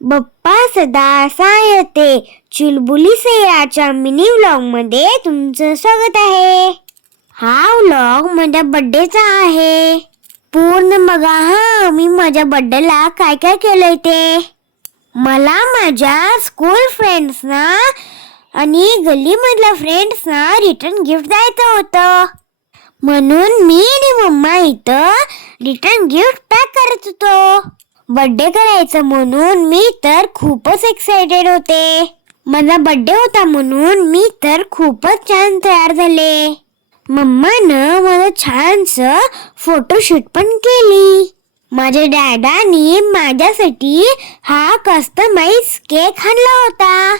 बाप्पा सदा सायते चुलबुली सयाच्या mini vlog मध्ये तुमचं स्वागत आहे. हा व्लॉग माझ्या बर्थडेचा आहे. पूर्ण बघा हा, मी माझ्या बर्थडेला काय काय केलंय ते. मला माझ्या स्कूल फ्रेंड्सना आणि गल्लीमधल्या फ्रेंड्सना रिटर्न गिफ्ट द्यायचं होतं, म्हणून मी आणि मम्मा इथं रिटर्न गिफ्ट पॅक करत होतो. बर्थडे करायचं म्हणून मी तर खूपच एक्साइटेड होते. माझा बर्थडे होता म्हणून मी तर खूपच छान तयार झाले. मम्मानं मला छानसं फोटोशूट पण केली. माझ्या डॅडानी माझ्यासाठी हा कस्टमाइज केक आणला होता.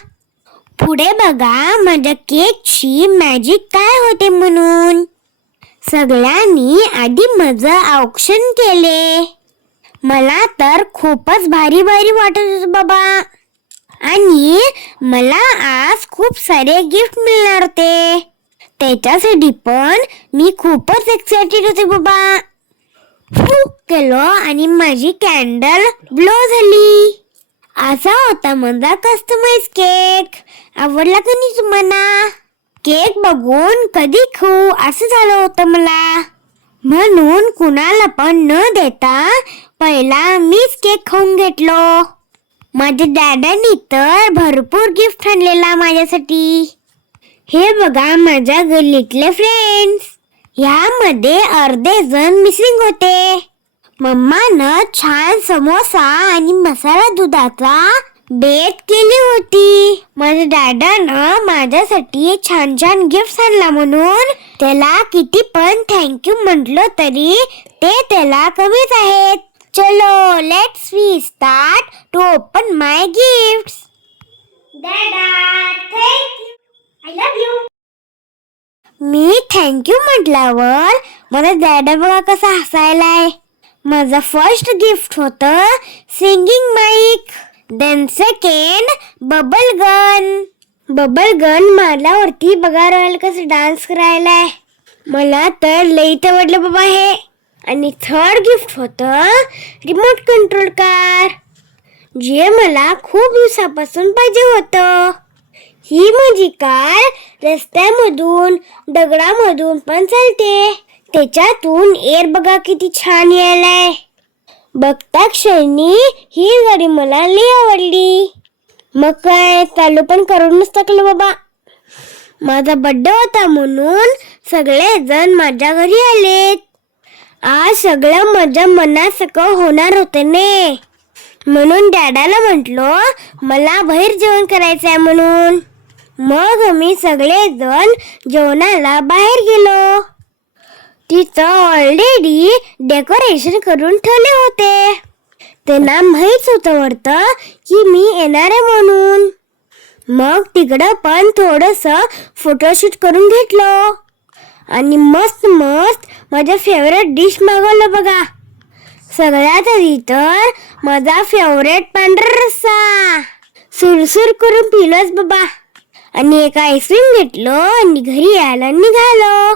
पुढे बघा माझ्या केकची मॅजिक काय होते म्हणून. सगळ्यांनी आधी माझं औक्षण केले. मला तर खूपच भारी भारी वाटत होतं बाबा, आणि मला आज खूप सारे गिफ्ट मिळणार होते. त्याच्यासाठी पण मी खूपच एक्साइटेड होते बाबा. फूक केलो आणि माझी कॅन्डल ब्लो झाली. असा होता माझा कस्टमाइज केक. आवडला का नाही तुम्हाला? केक बघून कधी खाऊ असं झालं होतं मला, म्हणून कुणाला पण न देता पहिला मीच केक खाऊन घेतलो. माझ्या डॅडानी तर भरपूर गिफ्ट आणलेला माझ्यासाठी. हे बघा माझ्या गल्लीतले फ्रेंड्स. यामध्ये अर्धे जण मिसिंग होते. मम्मानं छान समोसा आणि मसाला दुधाचा बेत केली होती. माझ्या डॅडानं माझ्यासाठी छान छान गिफ्ट आणला म्हणून त्याला किती पण थँक्यू म्हटलं तरी ते त्याला कमीच आहेत. चलो let's we start to open my gifts. डॅडा thank you, I love you. मी थँक्यू म्हटल्यावर माझा डॅडा बघा कसा हसायलाय. माझा फर्स्ट गिफ्ट होतं singing mic. Then second bubble gun. Bubble gun मारल्यावरती बघा राहिलं कसं डान्स करायलाय. मला तर लईच आवडलं बाबा हे. आणि थर्ड गिफ्ट होतं रिमोट कंट्रोल कार, जे मला खूप दिवसापासून पाहिजे होतं. ही माझी कार रस्त्यामधून दगडामधून पण चालते. त्याच्यातून एअर बघा किती छान यायलाय. बघता क्षणी ही गाडी मला लई आवडली. मग काय चालू पण करूनच टाकलं बाबा. माझा बर्थडे होता म्हणून सगळे जण माझ्या घरी आलेत. आज सगळं माझ्या मनासारखं होणार होतं ने, म्हणून डॅडाला म्हटलो मला बाहेर जेवण करायचं आहे म्हणून. मग आम्ही सगळे जण जेवणाला बाहेर गेलो. तिथं ऑलरेडी डेकोरेशन करून ठेवले होते. त्यांना माहीत होतं वाटतं की मी येणार आहे म्हणून. मग तिकडं पण थोडंसं फोटोशूट करून घेतलो आणि मस्त मस्त माझं फेवरेट डिश मागवलं बघा. सगळ्यात आधी तर माझा फेवरेट पांढरा रस्सा सुरसुर करून पिलोच बाबा. आणि एक आईस्क्रीम घेतलो आणि घरी यायला निघालो.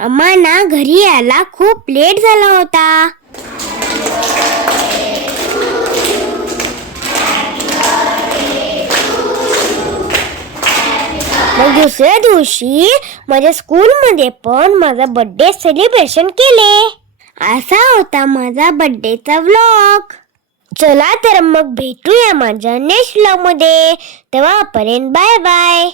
आम्हाला घरी यायला खूप लेट झाला होता. मग दुसऱ्या दिवशी माझ्या स्कूलमध्ये पण माझा बर्थडे सेलिब्रेशन केले. असा होता माझा बर्थडेचा व्लॉग. चला तर मग भेटूया माझ्या नेक्स्ट व्लॉग मध्ये. तेव्हापर्यंत बाय बाय.